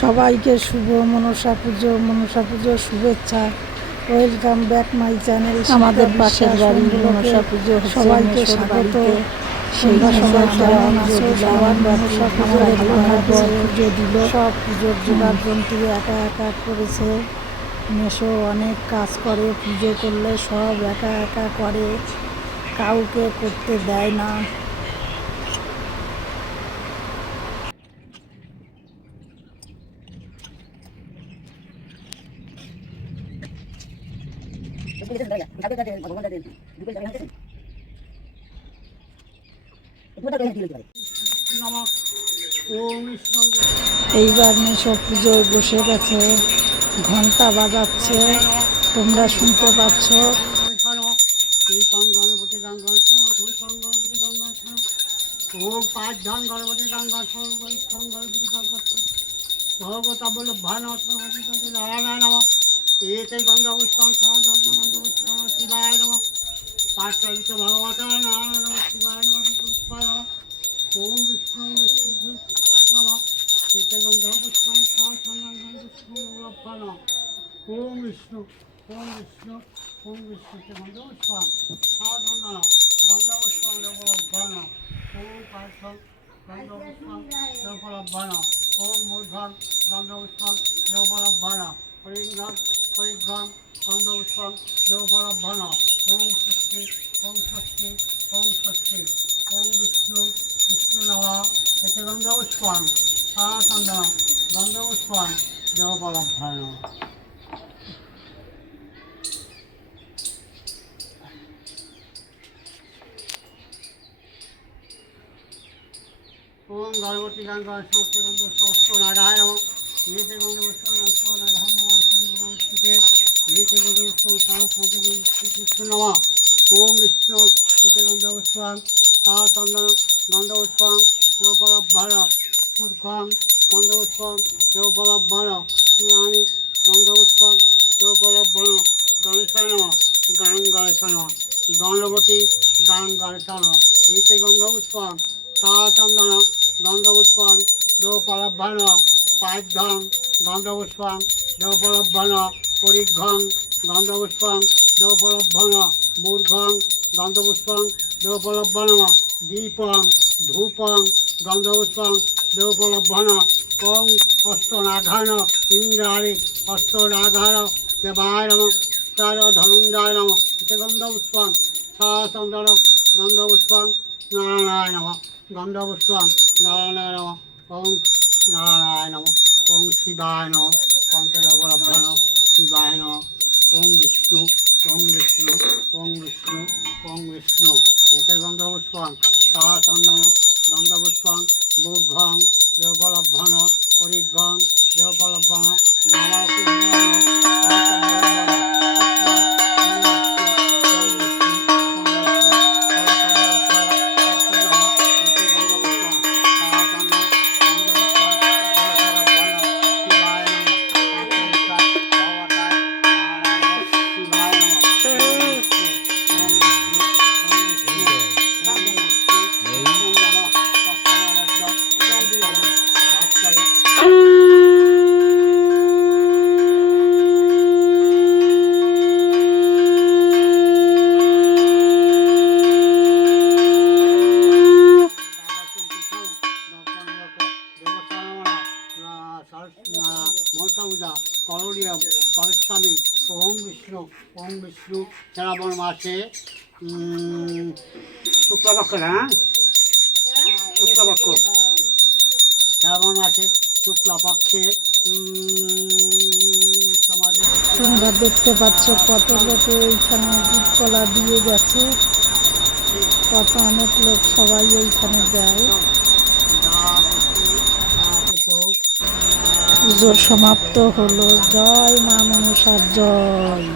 সবাইকে শুভ মনসা পুজোর শুভেচ্ছা। Welcome back my channel. আমাদের পাশের বাড়ি মনসা পুজো সবাইকে স্বাগত। তোমরা সবাই কেমন আছো? সবার মনসা পুজো পুজো দিল, সব পুজোর জোগাড় যন্ত্রী একা একা করেছে। মেশো অনেক কাজ করে, পুজো করলে সব একা একা করে, কাউকে করতে দেয় না। এইবার মেশো পুজোয় বসে গেছে, ঘন্টা বাজাচ্ছে, তোমরা শুনতে পাচ্ছ। एते गंगापुष्पं गंगापुष्पं शिवाय नमः पार्श्वविष्णु भगवते नमः शिवाय नमः पुष्पाय ओम विष्णु विष्णु नमः एते गंगापुष्पं गंगापुष्पं ओम विष्णु ओम विष्णु ओम विष्णु ते गंगापुष्पं गंगापुष्पं देवलभ्यान ओम पार्श्व गंगापुष्पं देवलभ्यान ओम मूर्धन गंगापुष्पं देवलभ्यान हरिंगम हरिग्राम गंगापुष्पं देवलभ्यान ओम स्वस्ति ओम स्वस्ति ओम स्वस्ति ओम विष्णु विष्णु नमः एते गंगापुष्पं चंदन गंगापुष्पं देवलभ्यान ओम गणपति गंगा सोस्ते गंगा सोस्तो नारायण नमः ये ते गंगा सोस्तो नारायण नमः सति नमस्ते ये ते गंगा सोस्तो सारस्वती विष्णु नमः ओम विष्णु ये ते गंगा सोस्तो साचंदन गंगा सोस्तो देवलभ्यान मूर्खं गंगा सोस्तो देवलभ्यान ज्ञानी गंगा सोस्तो देवलभ्यान गणेशाय नमः गणेशाय नमः गणपति गणेशाय नमः ये ते गंगा सोस्तो चंदन गंगापुष्पं देवलभ्यान पाद्यं गंगापुष्पं देवलभ्यान परिघं गंगापुष्पं देवलभ्यान मूर्धं गंगापुष्पं देवलभ्यान दीपं धूपं गंगापुष्पं देवलभ्यान ओम अष्टनागान इंद्राणि अष्टनागान देवाय नमः धनुंजाय नमः गंगापुष्पं चंदन गंगापुष्पं नारायणाय नमः गंगापुष्पं नारायणाय नमः ओम नारायणाय नमः ओम शिवाय नमः पंचदेवलभ्यान शिवाय नमः ओम विष्णु ओम विष्णु ओम विष्णु ओम विष्णु एते गंगापुष्पं चंदन गंगापुष्पं मूर्धं देवलभ्यान परिघं देवलभ्यान करलियम करस्वामी ओम विष्णु श्रावण मासे शुक्लपक्ष शुक्लपक्ष श्रावण मासे शुक्लपक्षे তোমরা দেখতে পাচ্ছ কত লোকে এইখানে দুধ কলা দিয়ে গেছে, কত অনেক লোক সবাই এইখানে দেয়। পুজো সমাপ্ত হলো। জয় মা মনসার জয়।